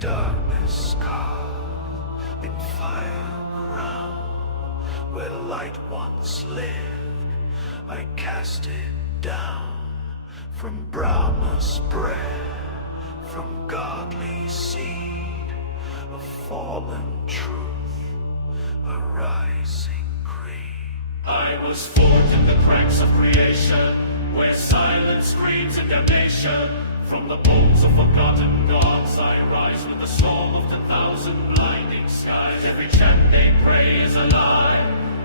darkness carved in fire ground, where light once lived, I cast it down. From Brahma's bread, from godly seed, a fallen truth, a rising creed. I was formed in the cracks of creation, where silence screams in damnation. From the bones of forgotten gods I rise with the storm of 10,000 blinding skies. Every chant they pray is a lie,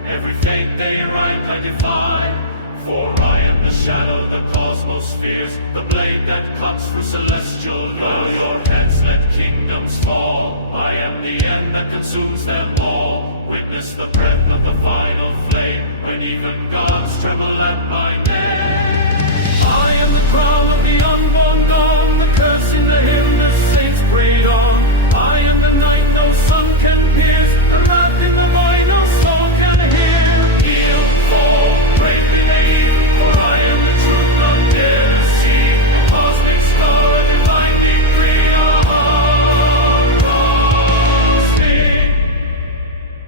every fate they write I defy. For I am the shadow the cosmos fears, the blade that cuts through celestial love. Your hands let kingdoms fall, I am the end that consumes them all. Witness the breath of the final flame, when even gods tremble at my name. I am the crown of the unborn dawn, the curse in the hymn the saints pray on. I am the night no sun can pierce, the wrath in the void no soul can hear. Heal, fall, break, believe, for I am the truth none dare to see. A cosmic star, divine decree, a heart calls me.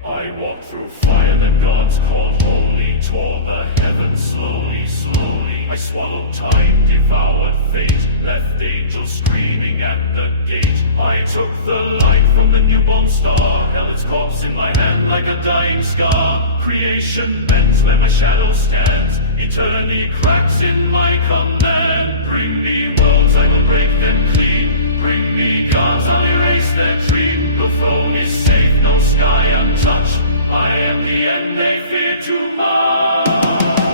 I walk through fire that gods call holy, tore the heavens slowly, slowly. I swallowed time, devoured fate, left angels screaming at the gate. I took the light from the newborn star, held its corpse in my hand like a dying scar. Creation bends where my shadow stands, eternity cracks in my command. Bring me worlds, I will break them clean. Bring me gods, I'll erase their dream. The throne is safe, no sky untouched. I am the end they fear too much.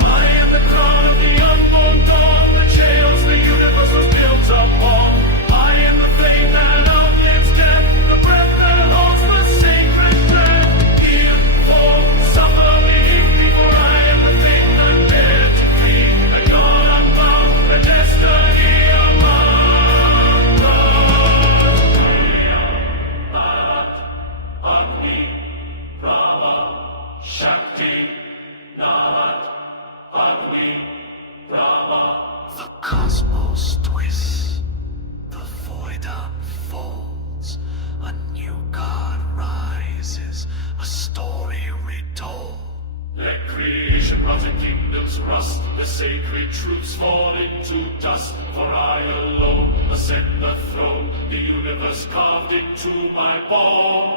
I am the crown of the unborn dawn, the chaos the universe was built upon. I am the flame that outlives death, the breath that holds the sacred breath. Heal, fall, suffer, live, for I am the thing that dare to be. The God unbound, the destiny among us. Agni, Brahma, Shakti, Nahat, Agni, Brahma. The cosmos twists, the void unfolds, a new god rises, a story retold. Let creation rot and kingdoms rust, the sacred truths fall into dust. For I alone ascend the throne, the universe carved into my bone.